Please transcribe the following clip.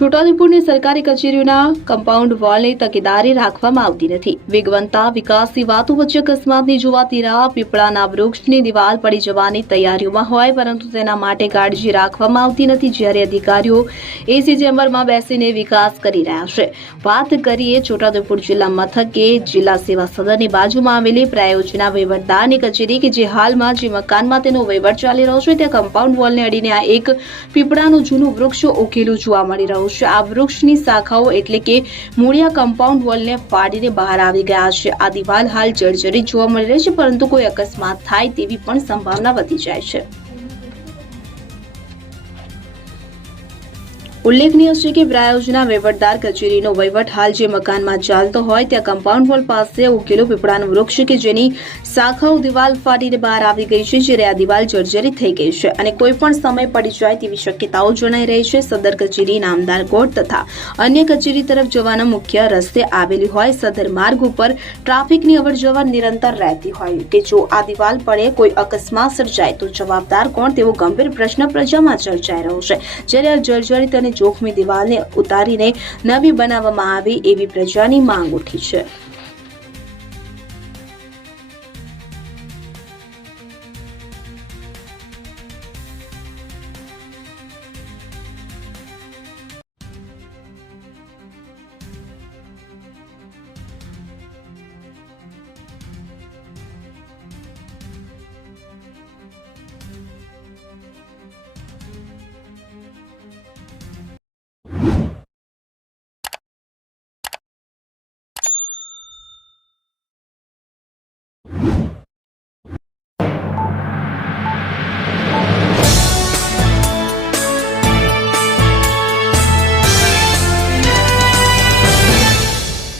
છોટાઉદેપુરની સરકારી કચેરીઓના કમ્પાઉન્ડ વોલની તકેદારી રાખવામાં આવતી નથી. વેગવંતા વિકાસની વાતો વચ્ચે અકસ્માતની જોવાતી રાહ. પીપળાના વૃક્ષની દિવાલ પડી જવાની તૈયારીઓમાં હોય, પરંતુ તેના માટે કાળજી રાખવામાં આવતી નથી. જ્યારે અધિકારીઓ એસી ચેમ્બરમાં બેસીને વિકાસ કરી રહ્યા છે. વાત કરીએ છોટાઉદેપુર જિલ્લા મથકે જિલ્લા સેવા સદનની બાજુમાં આવેલી પ્રાયોજના વહીવટદારની કચેરી કે જે હાલમાં જે મકાનમાં તેનો વહીવટ ચાલી રહ્યો છે ત્યાં કમ્પાઉન્ડ વોલને અડીને આ એક પીપળાનું જૂનું વૃક્ષ ઉકેલું જોવા મળી રહ્યું છે. આ વૃક્ષની શાખાઓ એટલે કે મૂળિયા કમ્પાઉન્ડ વોલને ફાડીને બહાર આવી ગયા છે. આ દિવાલ હાલ જર્જરિત જોવા મળી રહી છે, પરંતુ કોઈ અકસ્માત થાય તેવી પણ સંભાવના વધી જાય છે. ઉલ્લેખનીય છે કે પ્રાયોજના વહીવટદાર કચેરીનો વહીવટ હાલ જે મકાનમાં ચાલતો હોય ત્યાં કમ્પાઉન્ડ વોલ પાસે ઉકેલું પીપળાનું વૃક્ષ કે જેની શાખાઓ દિવાલ ફાડીને બહાર આવી ગઈ છે. જ્યારે આ દિવાલ જર્જરિત થઈ ગઈ છે અને કોઈ પણ સમય પડી જાય તેવી શક્યતાઓ જણાઈ રહી છે. સદર કચેરી નામદાર કોર્ટ તથા અન્ય કચેરી તરફ જવાના મુખ્ય રસ્તે આવેલી હોય. સદર માર્ગ ઉપર ટ્રાફિકની અવરજવર નિરંતર રહેતી હોય કે જો આ દિવાલ પડે કોઈ અકસ્માત સર્જાય તો જવાબદાર કોણ તેવો ગંભીર પ્રશ્ન પ્રજામાં ચર્ચાઈ રહ્યો છે. જ્યારે આ જર્જરિત અને જોખમી દિવાલને ઉતારીને નવી બનાવવામાં આવે એવી પ્રજાની માંગ ઉઠી છે.